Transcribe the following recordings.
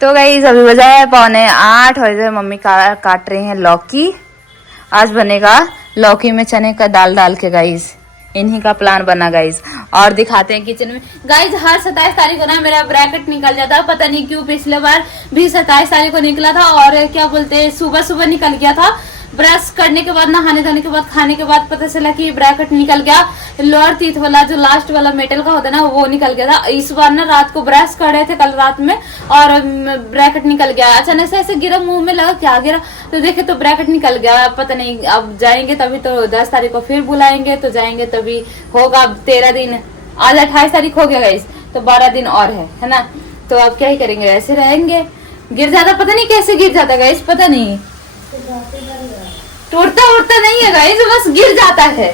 तो गाइस अभी बजा है 7:45 और इधर मम्मी काट रही हैं लौकी। आज बनेगा लौकी में चने का दाल डाल के गाइस, इन्हीं का प्लान बना गाइस। और दिखाते हैं किचन में गाइस। हर 27 तारीख को ना मेरा ब्रैकेट निकल जाता है, पता नहीं क्यों। पिछले बार भी 27 तारीख को निकला था और क्या बोलते हैं सुबह सुबह निकल गया था। ब्रश करने के बाद, नहाने धोने के बाद, खाने के बाद पता चला कि ब्रैकेट निकल गया। लोअर टीथ वाला जो लास्ट वाला मेटल का होता है ना वो निकल गया था। इस बार ना रात को ब्रश कर रहे थे कल रात में और ब्रैकेट निकल गया। अचानक से ऐसे गिरा, मुंह में लगा क्या गिरा, तो देखे तो ब्रैकेट निकल गया। पता नहीं, अब जाएंगे तभी तो 10 तारीख को फिर बुलाएंगे तो जाएंगे तभी होगा। 13 दिन, आज 28 तारीख हो गया गाइस, तो 12 दिन और है ना। तो अब क्या ही करेंगे, ऐसे रहेंगे। गिर जाता, पता नहीं कैसे गिर जाता गाइस, पता नहीं, टूटता उड़ता नहीं है गाइस, बस गिर जाता है।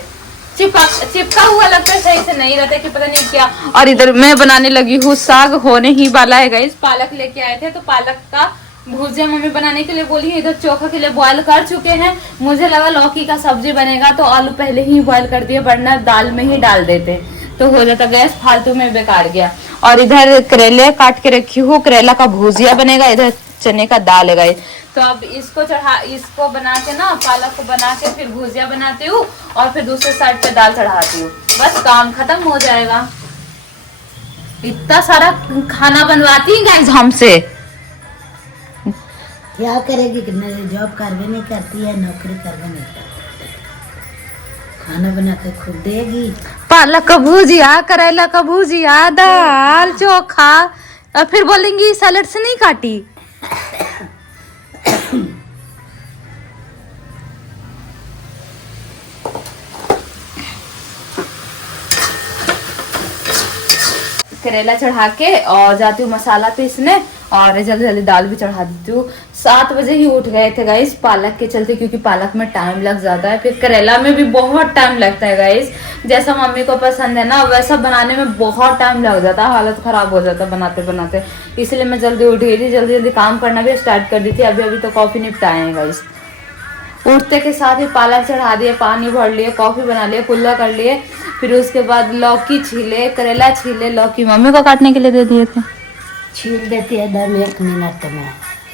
चिपका हुआ लगता है, सही से नहीं रहता कि पता नहीं क्या। और इधर मैं बनाने लगी हूँ, साग होने ही वाला है गाइस। पालक लेके आए थे तो पालक का भुजिया मम्मी बनाने के लिए बोली है। इधर चोखा के लिए बॉयल कर चुके हैं। मुझे लगा लौकी का सब्जी बनेगा तो आलू पहले ही बॉयल कर दिए, वरना दाल में ही डाल देते तो हो जाता। गैस फालतू में बेकार गया। और इधर करेले काट के रखी हूँ, करेला का भुजिया बनेगा। इधर चने का दाल है गाइस। तो अब इसको बना के ना, पालक को बना के फिर भुजिया बनाती हूँ और फिर दूसरे साइड पे दाल चढ़ाती हूँ। बस काम खत्म हो जाएगा। इतना सारा खाना बनवाती है गाइस हमसे। क्या करेगी, जॉब करवे नहीं करती है, नौकरी करवे नहीं करती, खाना बना के खुद देगी। पालक का भुजिया, करेला का भुजिया, दाल, चोखा, और फिर बोलेंगी सैलेड से नहीं काटी। करेला चढ़ा के और जाती हूँ मसाला पीसने और जल्दी जल्दी दाल भी चढ़ा देती हूँ। 7 बजे ही उठ गए थे गाइस पालक के चलते, क्योंकि पालक में टाइम लग जाता है, फिर करेला में भी बहुत टाइम लगता है गाइस। जैसा मम्मी को पसंद है ना वैसा बनाने में बहुत टाइम लग जाता है, हालत खराब हो जाता है बनाते बनाते। इसलिए मैं जल्दी उठ गई थी, जल्दी जल्दी काम करना भी स्टार्ट कर दी थी। अभी तो कॉफी निपटाए हैं गाइस। उठते के साथ ही पालक चढ़ा दिए, पानी भर लिए, कॉफी बना लिए, कुल्ला कर लिए। फिर उसके बाद लौकी छीले, करेला छीले। लौकी मम्मी को काटने के लिए दे दिए थे, छील देती है 1 मिनट में।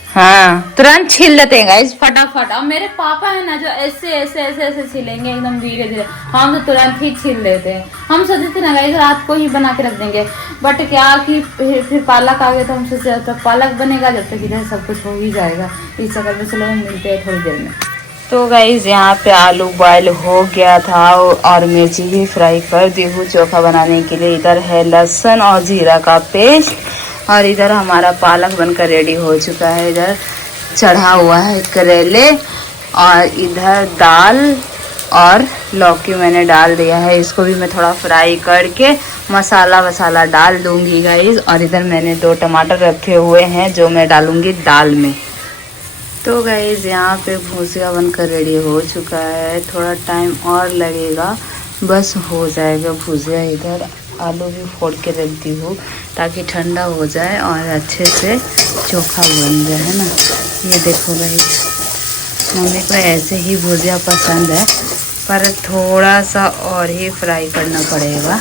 हाँ तुरंत छील लेते हैं गाइस फटाफट। अब मेरे पापा है ना जो ऐसे ऐसे ऐसे ऐसे छीलेंगे एकदम धीरे धीरे, हम तो तुरंत ही छील लेते हैं। हम सोचे थे ना गाइस रात को ही बना के रख देंगे, बट क्या कि फिर पालक आ गया तो हम सोचे तो पालक बनेगा जब तक इधर सब कुछ हो ही जाएगा। इस चक्कर में चलो मिलते हैं थोड़ी देर में। तो गाइस यहाँ पे आलू बॉयल हो गया था और मिर्ची भी फ्राई कर दी हूँ चोखा बनाने के लिए। इधर है लहसुन और जीरा का पेस्ट और इधर हमारा पालक बनकर रेडी हो चुका है। इधर चढ़ा हुआ है करेले और इधर दाल और लौकी मैंने डाल दिया है। इसको भी मैं थोड़ा फ्राई करके मसाला डाल दूंगी गाइस। और इधर मैंने 2 टमाटर रखे हुए हैं जो मैं डालूंगी दाल में। तो गाइस यहाँ पे भुजिया बनकर रेडी हो चुका है, थोड़ा टाइम और लगेगा, बस हो जाएगा भुजिया। इधर आलू भी फोड़ के रख दी हूँ ताकि ठंडा हो जाए और अच्छे से चोखा बन जाए, है ना। ये देखो गाइस, मम्मी को ऐसे ही भुजिया पसंद है पर थोड़ा सा और ही फ्राई करना पड़ेगा।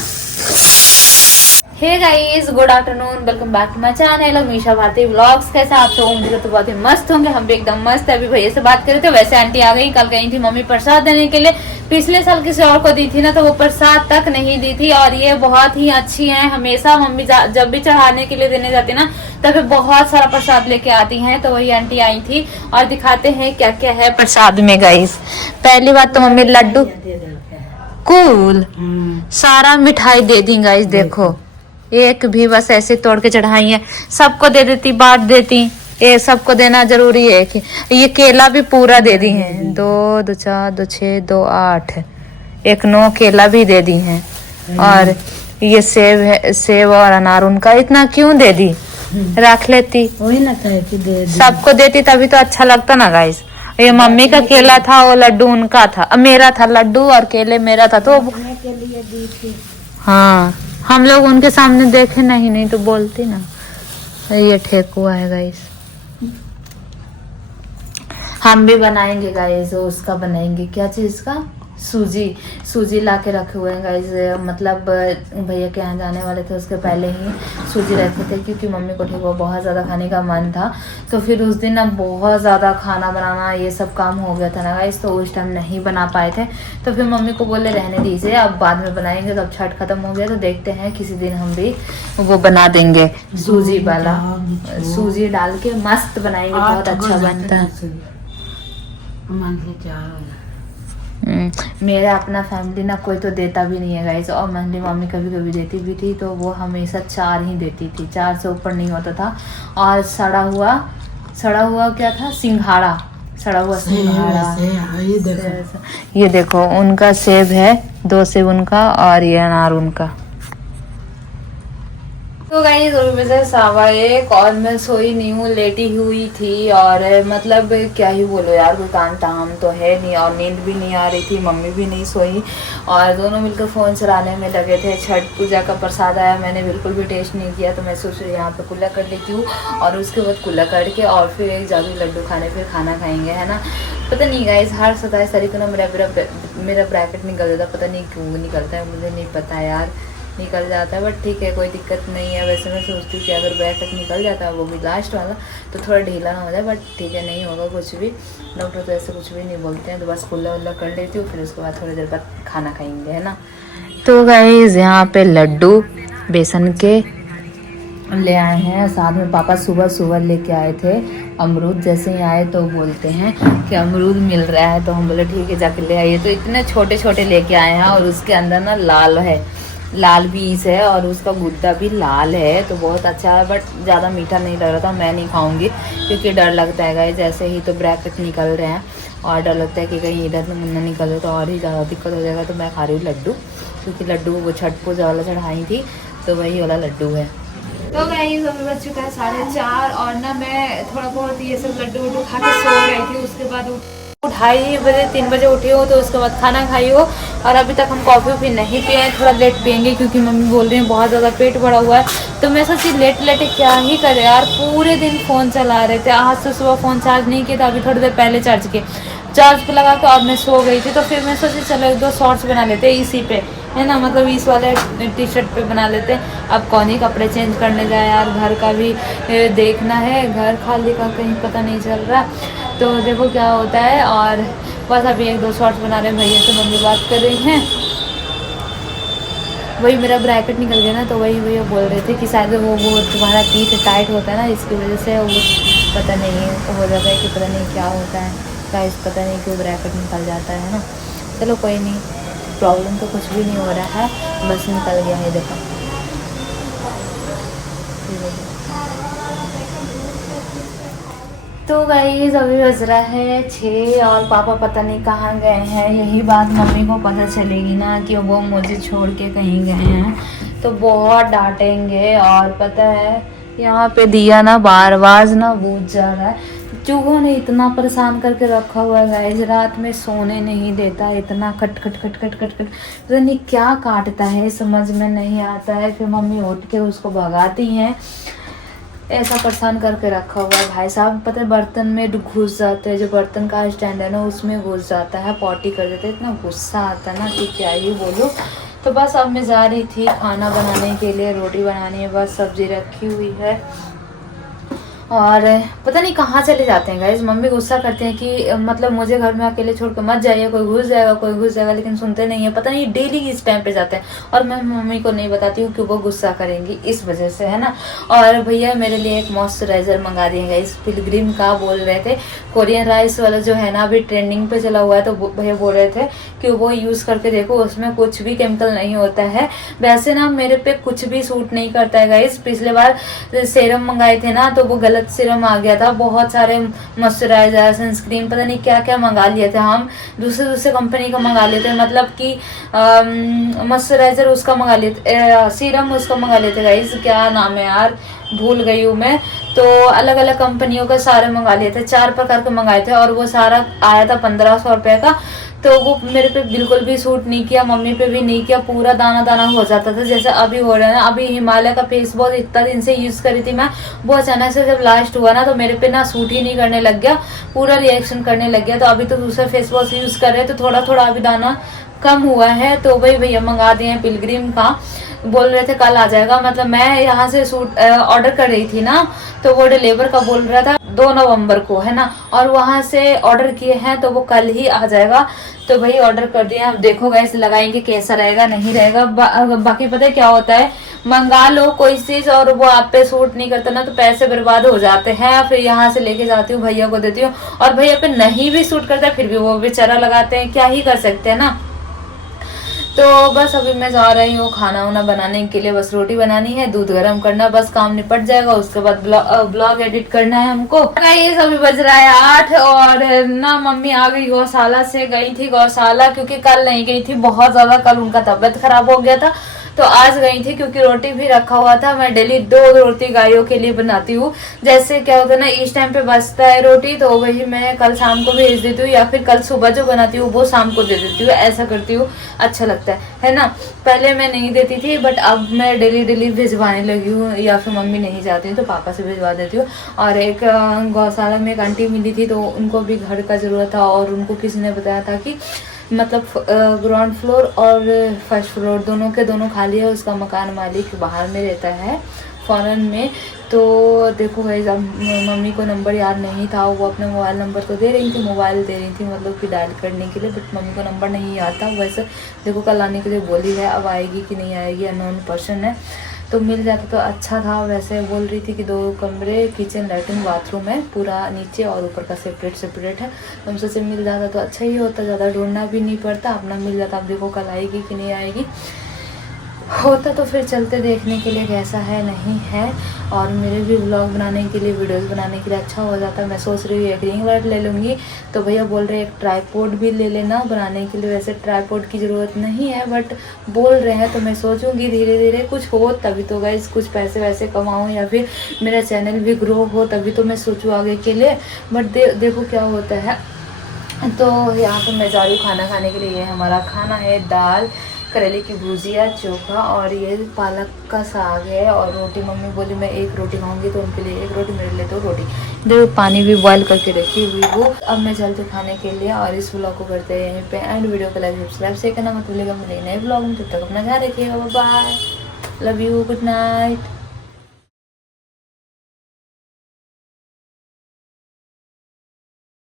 Hey guys, good afternoon, welcome back to my channel Amisha Bharti vlogs. कैसे आप सब? उम्मीद तो बहुत ही मस्त होंगे, हम भी एकदम मस्त है। अभी भैया से बात करे थे, वैसे आंटी आ गई। कल गई थी मम्मी प्रसाद देने के लिए, पिछले साल किसी और को दी थी ना तो वो प्रसाद तक नहीं दी थी। और ये बहुत ही अच्छी है, हमेशा मम्मी जब भी चढ़ाने के लिए देने जाती ना तब बहुत सारा प्रसाद लेके आती हैं। तो वही आंटी आई थी और दिखाते हैं क्या क्या है प्रसाद में गाइस। पहली बात तो मम्मी लड्डू कूल सारा मिठाई दे दी गाइस। देखो एक भी बस ऐसे तोड़ के चढ़ाई है, सबको दे देती, बांट देती। ये सबको देना जरूरी है कि ये केला भी पूरा दे दी हैं। 2 2 4 2 6 2 8 1 9 केला भी दे दी हैं। और ये सेब है, सेब और अनार उनका इतना क्यों दे दी, रख लेती, वही ना कहे कि दे दी। सबको देती तभी तो अच्छा लगता ना गाइस। ये मम्मी का केला था, वो लड्डू उनका था, मेरा था लड्डू और केले मेरा था। तो के लिए दी थी। हाँ हम लोग उनके सामने देखे नहीं तो बोलती ना। ये ठेकुआ है गाइस, हम भी बनाएंगे गाइस। उसका बनाएंगे क्या चीज का, सूजी ला के रखे हुए हैं गाइस। मतलब भैया के यहाँ जाने वाले थे उसके पहले ही सूजी रखे थे, क्योंकि मम्मी को ठीक हुआ बहुत ज़्यादा खाने का मन था। तो फिर उस दिन ना बहुत ज़्यादा खाना बनाना ये सब काम हो गया था ना गाइस, तो उस टाइम नहीं बना पाए थे। तो फिर मम्मी को बोले रहने दीजिए, अब बाद में बनाएंगे। तो अब छठ खत्म हो गया तो देखते हैं किसी दिन हम भी वो बना देंगे सूजी वाला, सूजी डाल के मस्त बनाएंगे, बहुत अच्छा बनता है। मेरा अपना फैमिली ना कोई तो देता भी नहीं है गाइस, और मेरी मम्मी कभी कभी देती भी थी, तो वो हमेशा 4 ही देती थी, 4 से ऊपर नहीं होता था। और सड़ा हुआ क्या था, सिंघाड़ा, सड़ा हुआ सिंघाड़ा। ये देखो उनका सेब है, 2 सेब उनका और ये अनार उनका। तो गाइस अभी बजे 1:15 और मैं सोई नहीं हूँ, लेटी हुई थी। और मतलब क्या ही बोलो यार, कोई काम धाम तो है नहीं, और नींद भी नहीं आ रही थी, मम्मी भी नहीं सोई, और दोनों मिलकर फ़ोन चलाने में लगे थे। छठ पूजा का प्रसाद आया, मैंने बिल्कुल भी टेस्ट नहीं किया, तो मैं सोच रही यहाँ पे कुल्ला कर लेती हूँ, और उसके बाद कुल्ला करके और फिर एक जादू लड्डू खाने, फिर खाना खाएंगे, है ना। पता नहीं गाइस, हर 27 तारीख को ना मेरा ब्रैकेट निकल जाता, पता नहीं क्यों निकलता है, मुझे नहीं पता यार, निकल जाता है। बट ठीक है, कोई दिक्कत नहीं है। वैसे मैं सोचती हूँ कि अगर ब्रैकेट निकल जाता है, वो भी लास्ट वाला, तो थोड़ा ढीला ना हो जाए, बट ठीक है, नहीं होगा कुछ भी, डॉक्टर तो ऐसे कुछ भी नहीं बोलते हैं। तो बस कुल्ला वुल्ला कर लेती हूँ, फिर उसके बाद थोड़ी देर बाद खाना खाएंगे, है ना। तो गाइस यहाँ पे लड्डू बेसन के ले आए हैं, साथ में पापा सुबह लेके आए थे अमरूद। जैसे ही आए तो बोलते हैं कि अमरूद मिल रहा है, तो हम बोले ठीक है जाके ले आइए। तो इतने छोटे छोटे लेके आए हैं, और उसके अंदर ना लाल बीज है, और उसका गुद्दा भी लाल है, तो बहुत अच्छा है। बट ज़्यादा मीठा नहीं लग रहा था, मैं नहीं खाऊंगी क्योंकि डर लगता है गाइस। जैसे ही तो ब्रैकेट निकल रहे हैं, और डर लगता है कि कहीं इधर से मुन्ना निकले तो और ही ज़्यादा दिक्कत हो जाएगा। तो मैं खा रही हूँ लड्डू, क्योंकि लड्डू वो छठ पूजा वाला चढ़ाई थी, तो वही वाला लड्डू है। तो गाइस अभी बज चुका है 4:30, और ना मैं थोड़ा बहुत ये सब लड्डू वड्डू खा के सो गई थी। उसके बाद 2:30 बजे उठी हो, तो उसके बाद खाना खाई हो, और अभी तक हम कॉफ़ी भी नहीं पिए हैं, थोड़ा लेट पियेंगे, क्योंकि मम्मी बोल रही हैं बहुत ज़्यादा पेट भरा हुआ है। तो मैं सोची लेट क्या ही करे यार, पूरे दिन फ़ोन चला रहे थे। आज से सुबह फ़ोन चार्ज नहीं किया था, अभी थोड़ी देर पहले चार्ज पे लगा के और मैं सो गई थी। तो फिर मैं सोची चलो 1-2 शॉर्ट्स बना लेते इसी पे, है ना, मतलब इस वाले टी शर्ट पे बना लेते। अब कौन ही कपड़े चेंज करने जाए यार, घर का भी देखना है, घर खाली का कहीं पता नहीं चल रहा, तो देखो क्या होता है। और बस अभी 1-2 शॉर्ट्स बना रहे हैं, भैया से मम्मी बात कर रही हैं। वही मेरा ब्रैकेट निकल गया ना, तो वही भैया बोल रहे थे कि शायद वो तुम्हारा टीथ टाइट होता है ना, इसकी वजह से वो पता नहीं हो जाता है, कि पता नहीं क्या होता है गाइस, पता नहीं क्यों ब्रैकेट निकल जाता है ना। चलो कोई नहीं, प्रॉब्लम तो कुछ भी नहीं हो रहा है, बस निकल गया है, देखो। तो गाइस अभी बज रहा है 6, और पापा पता नहीं कहाँ गए हैं। यही बात मम्मी को पता चलेगी ना कि वो मुझे छोड़ के कहीं गए हैं, तो बहुत डांटेंगे। और पता है यहाँ पे दिया ना बार ना बुझ जा रहा है, चूहों ने इतना परेशान करके रखा हुआ है गाइस, रात में सोने नहीं देता, इतना खट पता नहीं क्या काटता है, समझ में नहीं आता है। फिर मम्मी उठ के उसको भगाती हैं, ऐसा परेशान करके रखा हुआ है भाई साहब। पता है बर्तन में घुस जाते हैं, जो बर्तन का स्टैंड है ना उसमें घुस जाता है, पॉटी कर देते हैं, इतना गुस्सा आता है ना कि क्या ही बोलूं। तो बस अब मैं जा रही थी खाना बनाने के लिए, रोटी बनानी है, बस सब्जी रखी हुई है। और पता नहीं कहाँ चले जाते हैं गाइस, मम्मी गुस्सा करते हैं कि मतलब मुझे घर में अकेले छोड़ कर मत जाइए, कोई घुस जाएगा, लेकिन सुनते नहीं है। पता नहीं डेली इस टाइम पे जाते हैं, और मैं मम्मी को नहीं बताती हूँ कि वो गुस्सा करेंगी, इस वजह से, है ना। और भैया मेरे लिए एक मॉइस्चराइजर मंगा दिए गाइस, पिलग्रिम का बोल रहे थे, कोरियन राइस वाला जो है ना अभी ट्रेंडिंग पे चला हुआ है, तो भैया बोल रहे थे कि वो यूज़ करके देखो, उसमें कुछ भी केमिकल नहीं होता है। वैसे ना मेरे पे कुछ भी सूट नहीं करता है गाइस। पिछले बार सीरम मंगाए थे ना, तो वो गलत सीरम आ गया था, बहुत सारे मॉइस्चराइजर, सनस्क्रीन, पता नहीं क्या क्या मंगा लिए थे हम, दूसरे कंपनी का मंगा लिए थे, मतलब कि मॉइस्चराइजर उसका मंगा लिए थे, सीरम उसका मंगा लिए थे गाइस, क्या नाम है यार भूल गई हूँ मैं। तो अलग अलग कंपनियों के सारे मंगा लिए थे, 4 प्रकार के मंगाए थे, और वो सारा आया था 1500 रुपये का। तो वो मेरे पे बिल्कुल भी सूट नहीं किया, मम्मी पे भी नहीं किया, पूरा दाना दाना हो जाता था जैसे अभी हो रहा है ना। अभी हिमालय का फेस वॉश इतना दिन से यूज करी थी मैं, वो अचानक से जब लास्ट हुआ ना तो मेरे पे ना सूट ही नहीं करने लग गया, पूरा रिएक्शन करने लग गया। तो अभी तो दूसरा फेस वॉश यूज कर रहे हैं तो थोड़ा थोड़ा अभी दाना कम हुआ है। तो वही भैया मंगा दिए हैं पिलग्रिम का, बोल रहे थे कल आ जाएगा। मतलब मैं यहाँ से सूट ऑर्डर कर रही थी ना, तो वो डिलीवर का बोल रहा था 2 नवंबर को, है ना, और वहां से ऑर्डर किए हैं तो वो कल ही आ जाएगा। तो वही ऑर्डर कर दिया। अब देखो गाइस लगाएंगे कैसा रहेगा नहीं रहेगा। बाकी पता है क्या होता है, मंगा लो कोई चीज और वो आप पे सूट नहीं करता ना तो पैसे बर्बाद हो जाते हैं। फिर यहाँ से लेके जाती हूँ, भैया को देती हूँ, और भैया पे नहीं भी सूट करता फिर भी वो बेचारा लगाते हैं, क्या ही कर सकते हैं ना। तो बस अभी मैं जा रही हूँ खाना वाना बनाने के लिए, बस रोटी बनानी है, दूध गर्म करना, बस काम निपट जाएगा। उसके बाद ब्लॉग एडिट करना है हमको। ये अभी बज रहा है 8 और ना मम्मी आ गई गौशाला से, गई थी गौशाला क्योंकि कल नहीं गई थी, बहुत ज्यादा कल उनका तबीयत खराब हो गया था तो आज गई थी। क्योंकि रोटी भी रखा हुआ था, मैं डेली 2 रोटी गायों के लिए बनाती हूँ। जैसे क्या होता है ना, इस टाइम पे बचता है रोटी तो वही मैं कल शाम को भेज देती हूँ, या फिर कल सुबह जो बनाती हूँ वो शाम को दे देती हूँ, ऐसा करती हूँ, अच्छा लगता है ना। पहले मैं नहीं देती थी बट अब मैं डेली डेली भिजवाने लगी हूँ, या फिर मम्मी नहीं जाती तो पापा से भिजवा देती हूँ। और एक गौशाला में एक आंटी मिली थी तो उनको भी घर का जरूरत था, और उनको किसी ने बताया था कि मतलब ग्राउंड फ्लोर और फर्स्ट फ्लोर दोनों के दोनों खाली है, उसका मकान मालिक बाहर में रहता है फॉरेन में। तो देखो भाई अब मम्मी को नंबर याद नहीं था, वो अपना मोबाइल नंबर तो दे रही थी, मोबाइल दे रही थी मतलब कि डायल करने के लिए, बट मम्मी को नंबर नहीं याद था। वैसे देखो कल आने के लिए बोली है, अब आएगी कि नहीं आएगी अननोन पर्सन है, तो मिल जाता तो अच्छा था। वैसे बोल रही थी कि 2 कमरे, किचन, लैट्रिन, बाथरूम है, पूरा नीचे और ऊपर का सेपरेट है। तो हमसे से मिल जाता तो अच्छा ही होता, ज़्यादा ढूंढना भी नहीं पड़ता, अपना मिल जाता। अब देखो कल आएगी कि नहीं आएगी, होता तो फिर चलते देखने के लिए कैसा है नहीं है। और मेरे भी व्लॉग बनाने के लिए, वीडियोस बनाने के लिए अच्छा हो जाता। मैं सोच रही हूँ एक रिंग लाइट ले लूँगी, तो भैया बोल रहे हैं एक ट्राईपोड भी ले लेना बनाने के लिए। वैसे ट्राईपोड की ज़रूरत नहीं है बट बोल रहे हैं, तो मैं सोचूंगी धीरे धीरे कुछ हो तभी तो गाइस, कुछ पैसे वैसे कमाऊँ या फिर मेरा चैनल भी ग्रो हो तभी तो मैं सोचूँ आगे के लिए। बट देखो क्या होता है। तो यहाँ पर मैं जा रही हूँ खाना खाने के लिए। ये हमारा खाना है दाल, करेले की भुजिया, चोखा और ये पालक का साग है, और रोटी मम्मी बोली मैं 1 रोटी खाऊंगी तो उनके लिए 1 रोटी, मेरे लिए 2 रोटी। देखो पानी भी बॉयल करके रखी हुई वो। अब मैं चलती हूँ खाने के लिए, और इस व्लॉग को करते हैं यहीं पे एंड। वीडियो को लाइक सब्सक्राइब से करना मत भूलिएगा। मिलेंगे नए व्लॉग में, तब तक अपना ध्यान रखिएगा। Bye, love you, good night.